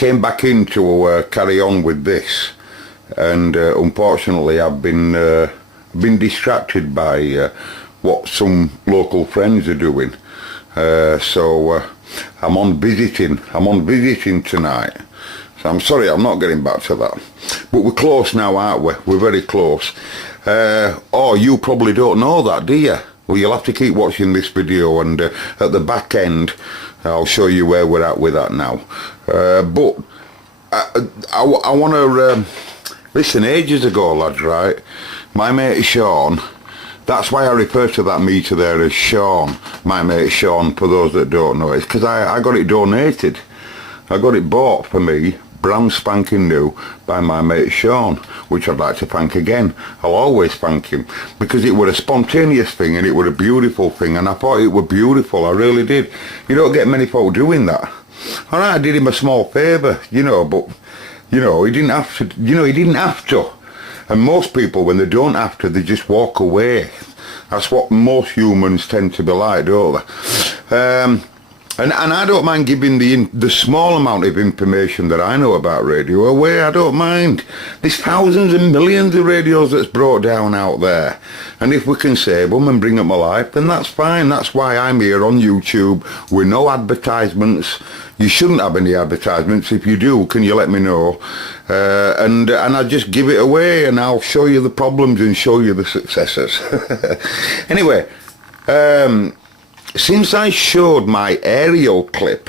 came back in to carry on with this, and unfortunately I've been distracted by what some local friends are doing. So I'm on visiting tonight. So I'm sorry I'm not getting back to that. But we're close now, aren't we? We're very close. Oh, you probably don't know that, do you? Well, you'll have to keep watching this video, and at the back end I'll show you where we're at with that now. But I want to listen. Ages ago, lads, right, my mate Sean, that's why I refer to that meter there as Sean, my mate Sean, for those that don't know. It's because I got it donated. I got it bought for me, brand spanking new, by my mate Sean, which I'd like to thank again. I'll always thank him, because it was a spontaneous thing, and it was a beautiful thing, and I thought it was beautiful, I really did. You don't get many folk doing that. Alright, I did him a small favour, you know, but, you know, he didn't have to, he didn't have to. And most people, when they don't have to, they just walk away. That's what most humans tend to be like, don't they? And I don't mind giving the small amount of information that I know about radio away. I don't mind. There's thousands and millions of radios that's brought down out there. And if we can save them and bring them alive, then that's fine. That's why I'm here on YouTube with no advertisements. You shouldn't have any advertisements. If you do, can you let me know? And I just give it away, and I'll show you the problems and show you the successes. Anyway, since I showed my aerial clip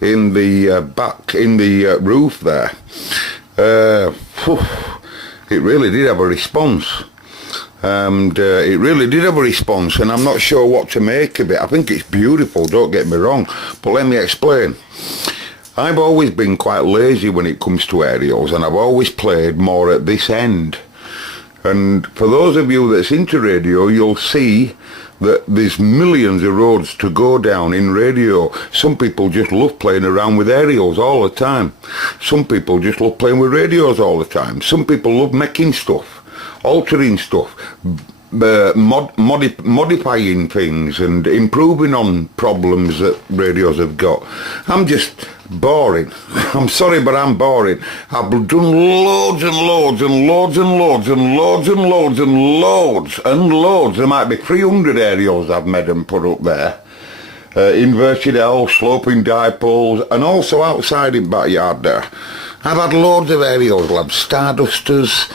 in the back, in the roof there, it really did have a response. And it really did have a response, and I'm not sure what to make of it. I think it's beautiful, don't get me wrong, but let me explain. I've always been quite lazy when it comes to aerials, and I've always played more at this end. And for those of you that's into radio, you'll see that there's millions of roads to go down in radio. Some people just love playing around with aerials all the time. Some people just love playing with radios all the time. Some people love making stuff, altering stuff, modifying things and improving on problems that radios have got. I'm just boring. I'm sorry, but I'm boring. I've done loads and loads and loads and loads and loads and loads and loads and loads. There might be 300 aerials I've made and put up there. Inverted L, sloping dipoles, and also outside in backyard there. I've had loads of aerials, lads. Stardusters,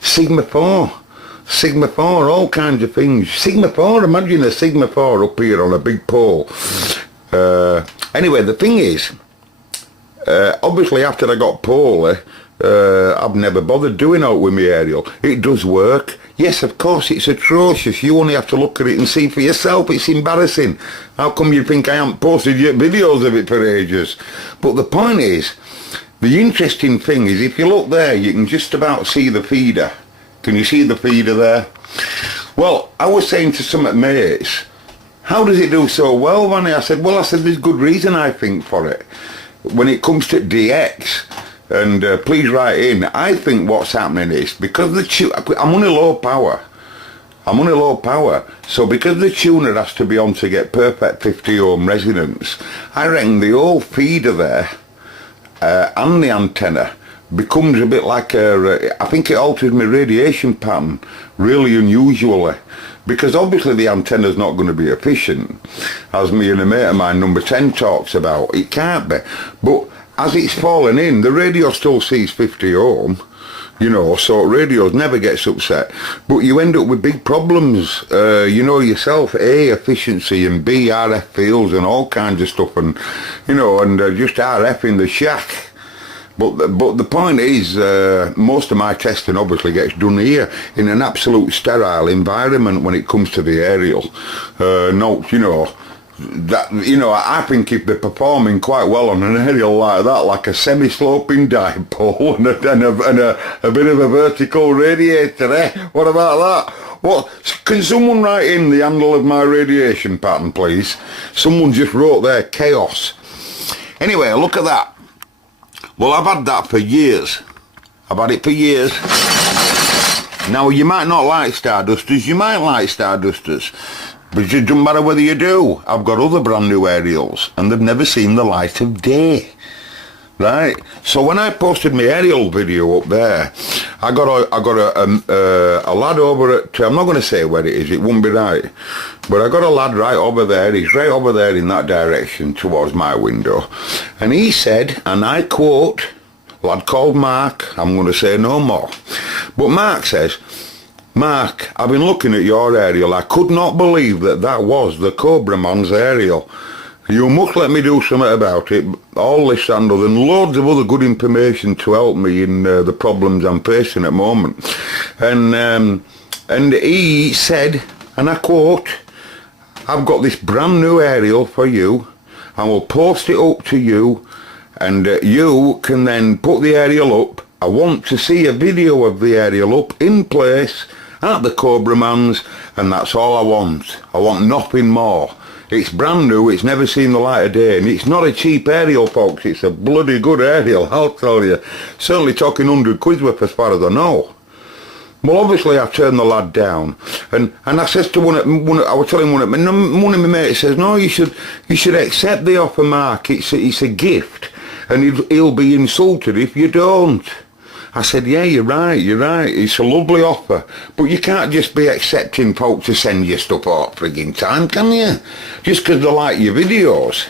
Sigma 4, all kinds of things. Sigma 4, imagine a Sigma 4 up here on a big pole. Anyway, the thing is, obviously after I got poorly, I've never bothered doing out with my aerial. It does work. Yes, of course, it's atrocious. You only have to look at it and see for yourself. It's embarrassing. How come you think I haven't posted yet videos of it for ages? But the point is, the interesting thing is, if you look there, you can just about see the feeder. Can you see the feeder there? Well, I was saying to some mates, how does it do so well, Vanny? I said, there's good reason, I think, for it. When it comes to DX, and please write in, I think what's happening is, because I'm on a low power. So because the tuner has to be on to get perfect 50 ohm resonance, I reckon the old feeder there, and the antenna becomes a bit like I think it alters my radiation pattern really unusually, because obviously the antenna's not going to be efficient, as me and a mate of mine, number 10, talks about. It can't be. But as it's fallen in, the radio still sees 50 ohm, you know, so radios never gets upset. But you end up with big problems, you know yourself, A, efficiency, and B, RF fields and all kinds of stuff, and, you know, and just RF in the shack. But the point is, most of my testing obviously gets done here in an absolute sterile environment when it comes to the aerial. No, you know, I think if they're performing quite well on an aerial like that, like a semi-sloping dipole and a bit of a vertical radiator, what about that? What? Can someone write in the handle of my radiation pattern, please? Someone just wrote there, chaos. Anyway, look at that. Well, I've had that for years. I've had it for years. Now, you might not like Stardusters. You might like Stardusters. But it doesn't matter whether you do. I've got other brand new aerials, and they've never seen the light of day. Right? So when I posted my aerial video up there, I got a lad over at, I'm not going to say where it is, it wouldn't be right, but I got a lad right over there, he's right over there in that direction towards my window, and he said, and I quote, a lad called Mark, I'm going to say no more, but Mark says, Mark, I've been looking at your aerial, I could not believe that was the Cobra Man's aerial. You must let me do something about it. All this and other, and loads of other good information to help me in the problems I'm facing at the moment. And he said, and I quote, I've got this brand new aerial for you. I will post it up to you, and you can then put the aerial up. I want to see a video of the aerial up in place at the Cobra Man's, and that's all I want. I want nothing more. It's brand new, it's never seen the light of day, and it's not a cheap aerial, folks, it's a bloody good aerial, I'll tell you. Certainly talking 100 quid worth as far as I know. Well, obviously I turned the lad down, and I says to I was telling one of my mates, says, no, you should accept the offer, Mark, it's a gift, and he'll be insulted if you don't. I said, yeah, you're right, it's a lovely offer, but you can't just be accepting folk to send you stuff all frigging time, can you? Just because they like your videos.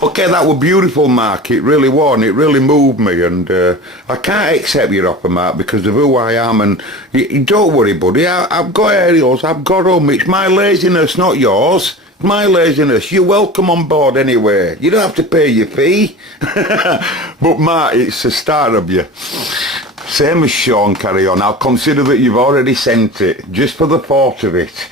Okay, that was beautiful, Mark, it really was, and it really moved me, and I can't accept your offer, Mark, because of who I am, and don't worry, buddy, I've got aerials, I've got them, it's my laziness, not yours. My laziness, you're welcome on board anyway. You don't have to pay your fee. But Mark, it's the start of you. Same as Sean, carry on. I'll consider that you've already sent it, just for the thought of it.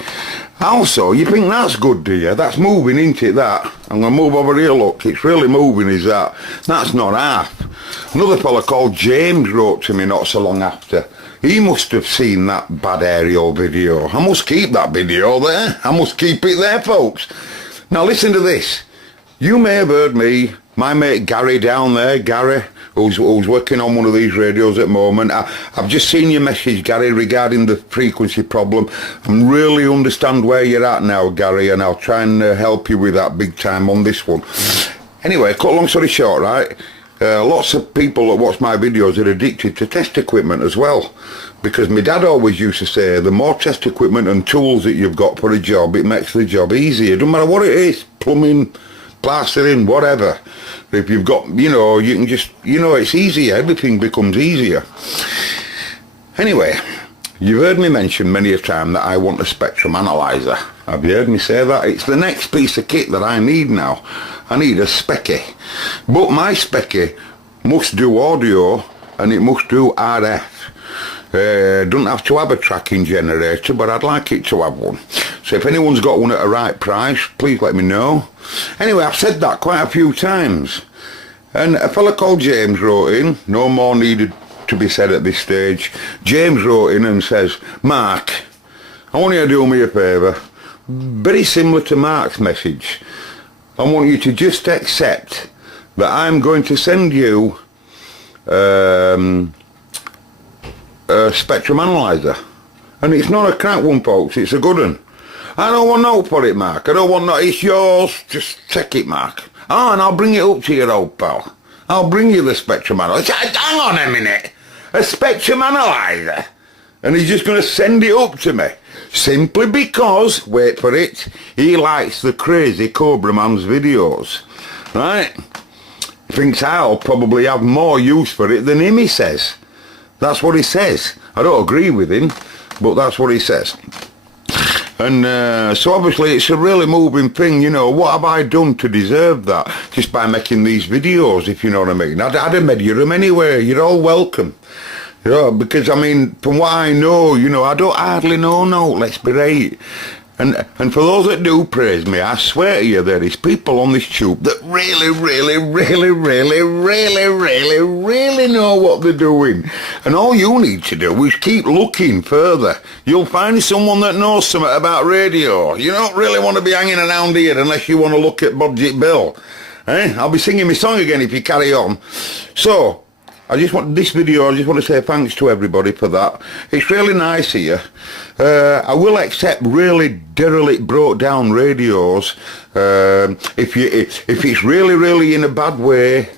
Also, you think that's good, do you? That's moving, isn't it, that? I'm going to move over here, look. It's really moving, is that? That's not half. Another fella called James wrote to me not so long after. He must have seen that bad aerial video. I must keep that video there. I must keep it there, folks. Now listen to this. You may have heard me, my mate Gary down there, Gary, who's working on one of these radios at the moment. I've just seen your message, Gary, regarding the frequency problem. I really understand where you're at now, Gary, and I'll try and help you with that big time on this one. Anyway, cut long story short, right? Lots of people that watch my videos are addicted to test equipment as well, because my dad always used to say the more test equipment and tools that you've got for a job, it makes the job easier. Don't matter what it is, plumbing, plastering, whatever. If you've got, you can just, it's easier, everything becomes easier. Anyway, you've heard me mention many a time that I want a spectrum analyzer. Have you heard me say that? It's the next piece of kit that I need now. I need a specky. But my specky must do audio and it must do RF. Doesn't have to have a tracking generator, but I'd like it to have one. So if anyone's got one at a right price, please let me know. Anyway, I've said that quite a few times. And a fella called James wrote in, no more needed to be said at this stage. James wrote in and says, Mark, I want you to do me a favour. Very similar to Mark's message. I want you to just accept that I'm going to send you a spectrum analyzer. And it's not a crap one, folks, it's a good one. I don't want no for it, Mark. I don't want no, it's yours. Just check it, Mark. Oh, and I'll bring it up to you, old pal. I'll bring you the spectrum analyzer. Hang on a minute. A spectrum analyzer? And he's just going to send it up to me. Simply because, wait for it, he likes the crazy Cobra Man's videos. Right? He thinks I'll probably have more use for it than him, he says. That's what he says. I don't agree with him, but that's what he says. And so obviously it's a really moving thing, what have I done to deserve that? Just by making these videos, if you know what I mean. I'd have made you them anyway, you're all welcome. Because I mean, from what I know, I don't hardly know, let's be right. And for those that do praise me, I swear to you, there is people on this tube that really know what they're doing. And all you need to do is keep looking further. You'll find someone that knows something about radio. You don't really want to be hanging around here unless you want to look at Budget Bill. I'll be singing my song again if you carry on. So, I just want to say thanks to everybody for that. It's really nice here. I will accept really derelict, broke down radios if it's really in a bad way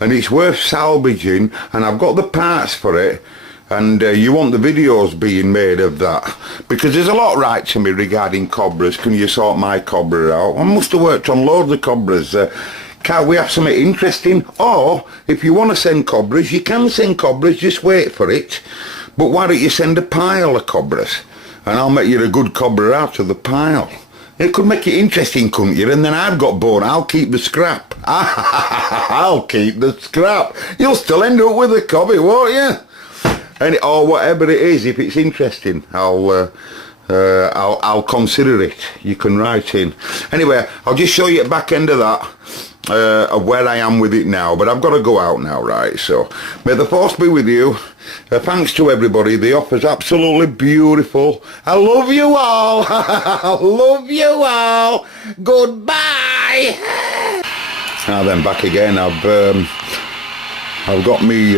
and it's worth salvaging, and I've got the parts for it, and you want the videos being made of that, because there's a lot right to me regarding Cobras. Can you sort my Cobra out? I must have worked on loads of Cobras. Can't we have something interesting? Or if you want to send Cobras, you can send Cobras, just wait for it. But why don't you send a pile of Cobras, and I'll make you a good Cobra out of the pile. It could make it interesting, couldn't you? And then I've got bone, I'll keep the scrap. I'll keep the scrap. You'll still end up with a cobby, won't you? And or whatever it is, if it's interesting, I'll consider it. You can write in. Anyway, I'll just show you the back end of that, of where I am with it now. But I've got to go out now, right? So may the force be with you. Thanks to everybody. The offer's absolutely beautiful. I love you all. I love you all. Goodbye. Now then, back again. I've got me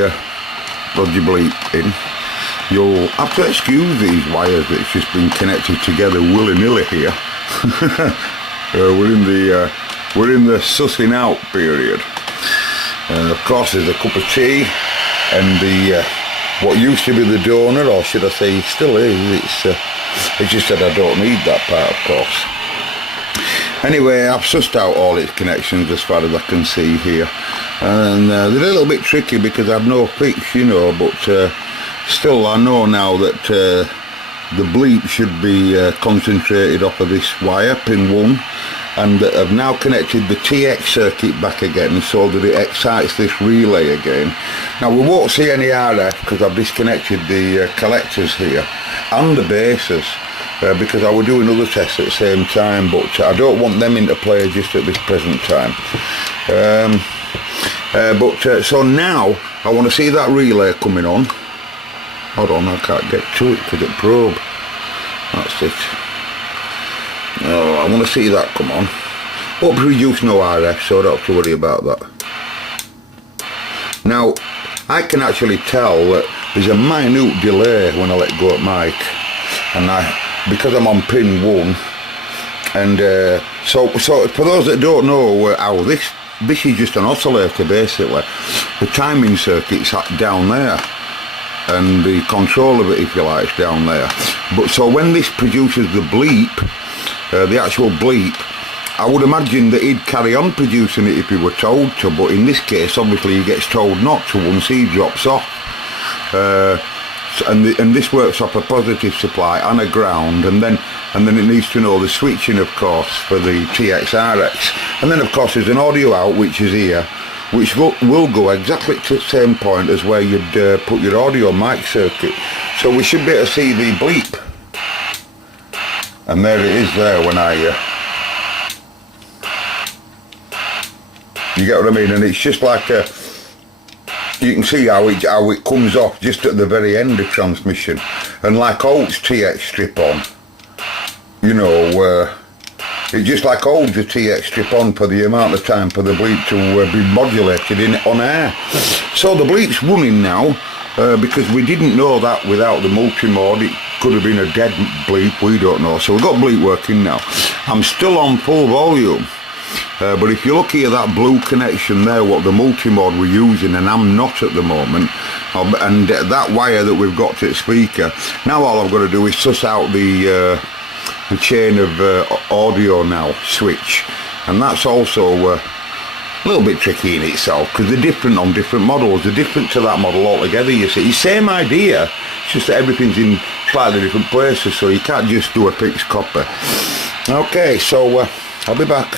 dodgy bleep in. You'll have to excuse these wires that's just been connected together willy-nilly here. We're in the sussing out period. Of course, there's a cup of tea and the what used to be the donor, or should I say still is. It's just that I don't need that part, of course. Anyway, I've sussed out all its connections as far as I can see here, and they're a little bit tricky because I've no fix, you know, but still I know now that the bleep should be concentrated off of this wire, pin 1, and I've now connected the TX circuit back again so that it excites this relay again. Now we won't see any RF because I've disconnected the collectors here and the bases because I was doing other tests at the same time, but I don't want them into play just at this present time. So now I want to see that relay coming on. Hold on, I can't get to it because it probe. That's it. Oh, I want to see that come on. Hope to reduce no RF, so I don't have to worry about that. Now, I can actually tell that there's a minute delay when I let go of mic, and because I'm on pin 1, and so for those that don't know how this is just an oscillator basically. The timing circuit's down there, and the control of it, if you like, is down there. But so when this produces the bleep, the actual bleep, I would imagine that he'd carry on producing it if he were told to, but in this case obviously he gets told not to once he drops off. And this works off a positive supply and a ground, and then it needs to know the switching, of course, for the TXRX. And then of course there's an audio out, which is here, which will go exactly to the same point as where you'd put your audio mic circuit. So we should be able to see the bleep. And there it is there when you get what I mean? And it's just like you can see how it comes off just at the very end of transmission. And like holds TX strip on, you know, it just like holds the TX strip on for the amount of time for the bleep to be modulated in on air. So the bleep's running now, because we didn't know that without the multi-mode. It could have been a dead bleep, we don't know. So we've got bleep working now. I'm still on full volume, but if you look here, that blue connection there, what the multi-mode we're using, and I'm not at the moment, and that wire that we've got to the speaker, now all I've got to do is suss out the chain of audio now, switch, and that's also a little bit tricky in itself because they're different on different models. They're different to that model altogether, you see. Same idea, it's just that everything's in slightly different places, so you can't just do a fixed copper. Okay, so I'll be back.